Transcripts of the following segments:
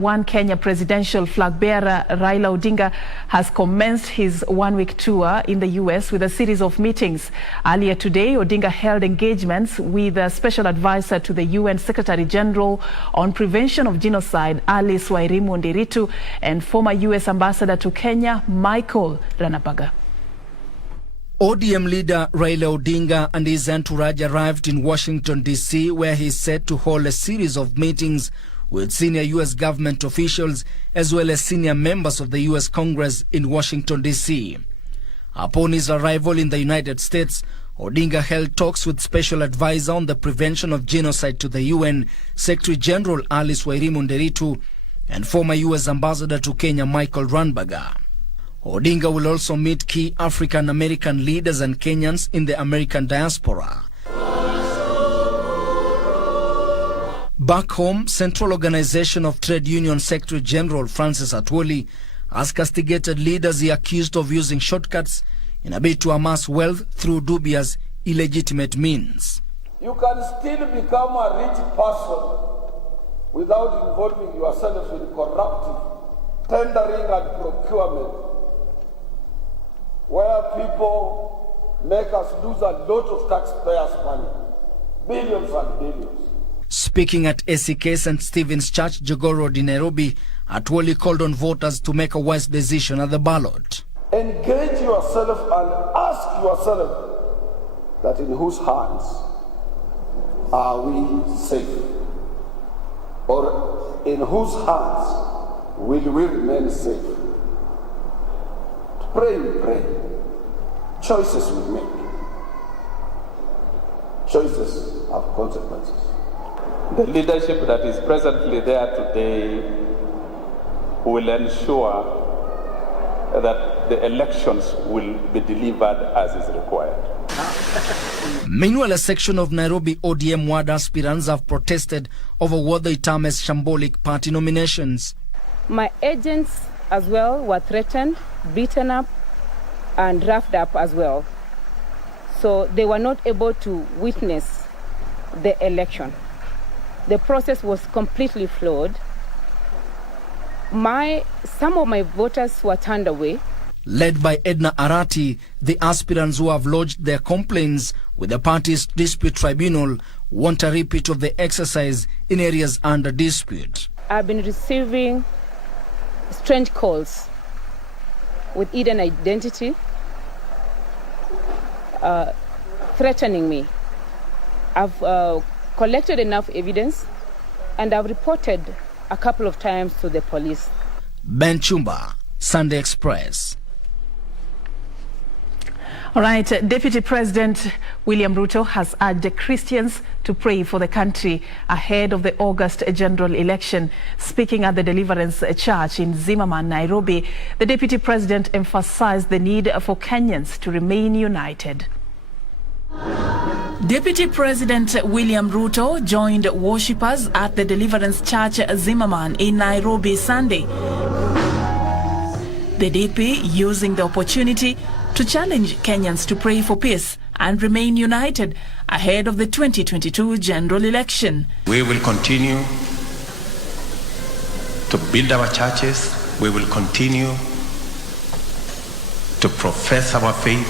One Kenya presidential flag bearer Raila Odinga has commenced his one-week tour in the US with a series of meetings. Earlier today, Odinga held engagements with a special advisor to the UN Secretary General on prevention of genocide, Alice Wairimu Nderitu, and former US ambassador to Kenya, Michael Ranabaga. ODM leader Raila Odinga and his entourage arrived in Washington, D.C., where he is set to hold a series of meetings with senior U.S. government officials as well as senior members of the U.S. Congress in Washington, D.C. Upon his arrival in the United States, Odinga held talks with Special Advisor on the Prevention of Genocide to the UN, Secretary General Alice Wairimu Nderitu, and former U.S. Ambassador to Kenya, Michael Ranabaga. Odinga will also meet key African-American leaders and Kenyans in the American diaspora. Back home, Central Organization of Trade Union Secretary General Francis Atwoli has castigated leaders he accused of using shortcuts in a bid to amass wealth through dubious, illegitimate means. You can still become a rich person without involving yourself in corruptive tendering and procurement, where people make us lose a lot of taxpayers' money, billions and billions. Speaking at SEK St. Stephen's Church, Jogoo Road in Nairobi, Atwoli called on voters to make a wise decision at the ballot. Engage yourself and ask yourself that in whose hands are we safe? Or in whose hands will we remain safe? To pray, we pray. Choices we make. Choices have consequences. The leadership that is presently there today will ensure that the elections will be delivered as is required. Meanwhile, a section of Nairobi ODM ward aspirants have protested over what they term as shambolic party nominations. My agents as well were threatened, beaten up, and roughed up as well. So they were not able to witness the election. The process was completely flawed. Some of my voters were turned away. Led by Edna Arati, the aspirants who have lodged their complaints with the party's dispute tribunal want a repeat of the exercise in areas under dispute. I've been receiving strange calls with hidden identity, threatening me. I've collected enough evidence and I've reported a couple of times to the police. Ben Chumba, Sunday Express. All right, Deputy President William Ruto has urged Christians to pray for the country ahead of the August general election. Speaking at the Deliverance Church in Zimmerman, Nairobi, the Deputy President emphasized the need for Kenyans to remain united. Deputy President William Ruto joined worshippers at the Deliverance Church Zimmerman in Nairobi Sunday. The DP using the opportunity to challenge Kenyans to pray for peace and remain united ahead of the 2022 general election. We will continue to build our churches. We will continue to profess our faith,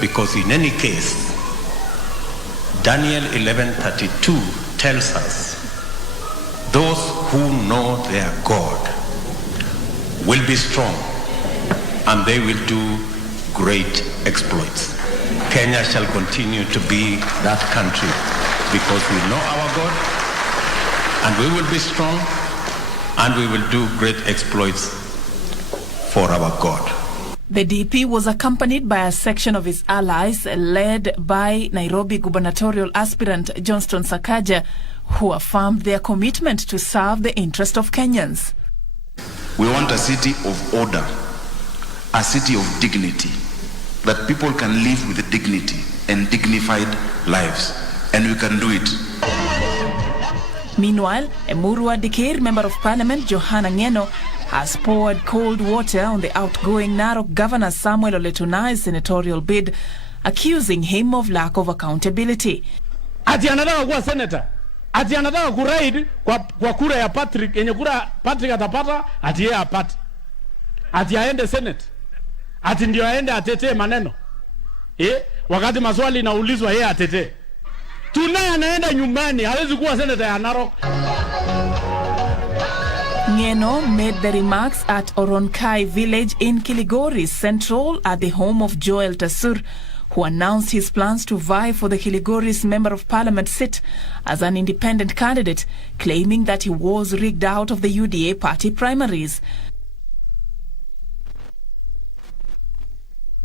because in any case, Daniel 11:32 tells us, those who know their God will be strong and they will do great exploits. Kenya shall continue to be that country because we know our God, and we will be strong and we will do great exploits for our God. The DP was accompanied by a section of his allies led by Nairobi gubernatorial aspirant Johnston Sakaja, who affirmed their commitment to serve the interest of Kenyans. We want a city of order, a city of dignity, that people can live with dignity and dignified lives, and we can do it. Meanwhile, Emurua Dikir, Member of Parliament Johanna Ngeno, has poured cold water on the outgoing Narok Governor Samuel Ole Tunai's senatorial bid, accusing him of lack of accountability. Ati anataka kuwa senator, ati anataka kuraid kwa kura ya Patrick, yenye kura Patrick atapata ati yeye apate, ati aende Senate, ati ndio aende atetee maneno wakati maswali inaulizwa yeye atetee. Tunaye anaenda nyumbani, hawezi kuwa senator ya Narok. Ngeno made the remarks at Oronkai village in Kilgoris Central at the home of Joel Tasur, who announced his plans to vie for the Kilgoris Member of Parliament seat as an independent candidate, claiming that he was rigged out of the UDA party primaries.